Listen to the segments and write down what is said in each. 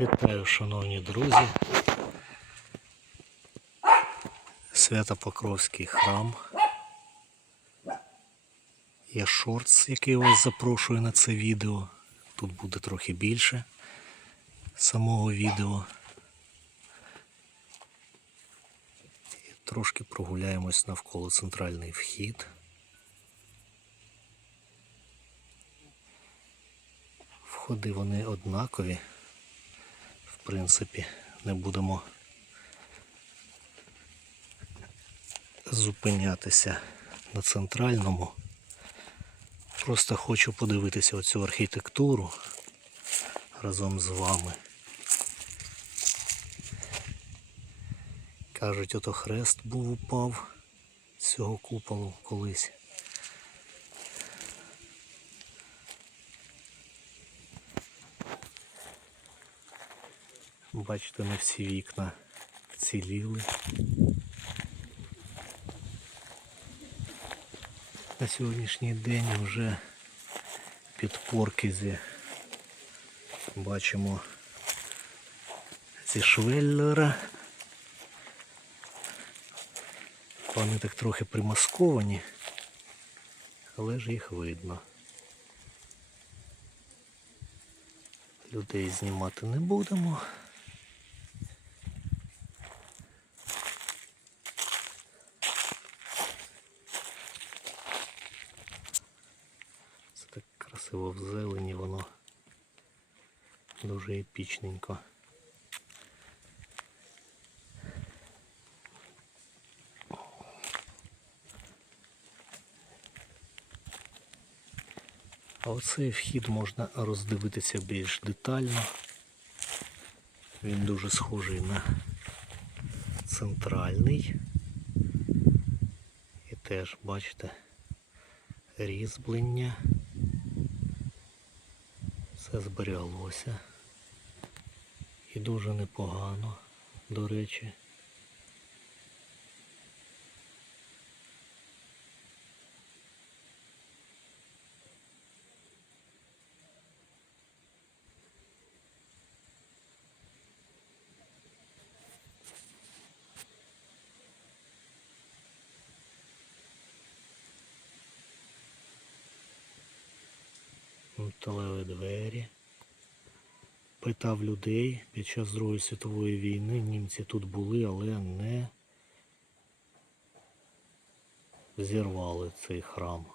Вітаю, шановні друзі. Свято-Покровський храм. Є шортс, який вас запрошує на це відео. Тут буде трохи більше самого відео. І трошки прогуляємось навколо центральний вхід. Входи вони однакові. В принципі, не будемо зупинятися на центральному. Просто хочу подивитися оцю архітектуру разом з вами. Кажуть, ото хрест був упав з цього куполу колись. Бачите, не всі вікна вціліли. На сьогоднішній день вже підпорки зі бачимо зі швеллера. Вони так трохи примасковані, але ж їх видно. Людей знімати не будемо. Це так красиво в зелені воно дуже епічненько. А оцей вхід можна роздивитися більш детально. Він дуже схожий на центральний. І теж, бачите, різьблення. Все зберіглося. І дуже непогано, до речі. Металеві двері. Питав людей під час Другої світової війни. Німці тут були, але не зірвали цей храм.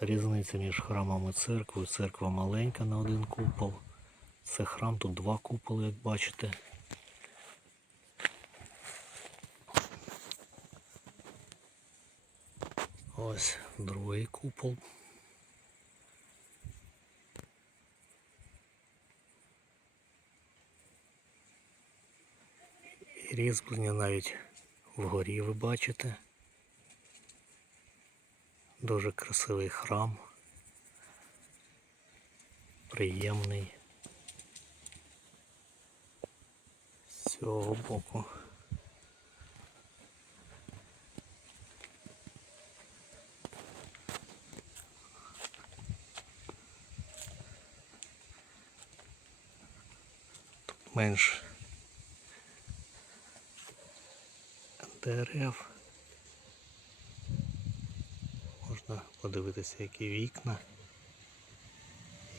Різниця між храмом і церквою. Церква маленька на один купол. Це храм, тут два куполи, як бачите. Ось другий купол. І різьблення навіть вгорі ви бачите. Дуже красивий храм. Приємний. З цього боку. Менш дерев. Можна подивитися, які вікна,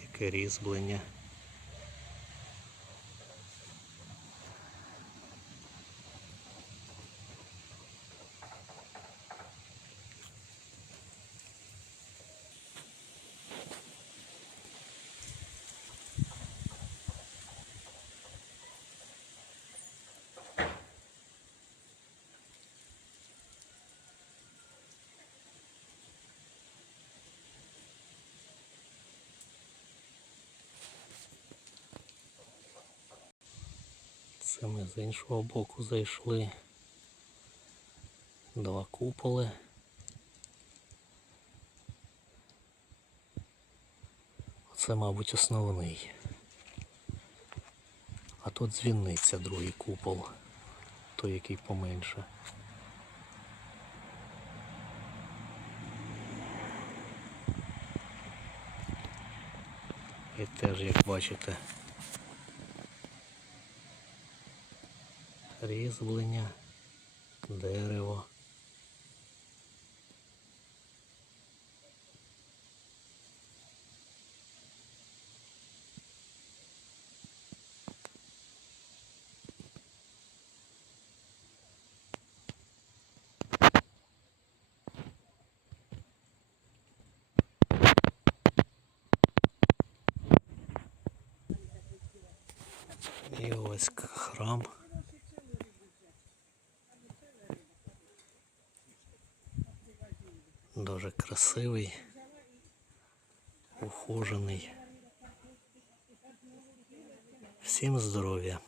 яке різьблення. Це ми з іншого боку зайшли. Два куполи. Це, мабуть, основний. А тут дзвіниця, другий купол, той який поменше. І теж, як бачите, різьблення, дерево. І ось храм. Дуже красивий, ухожений. Всім здоров'я!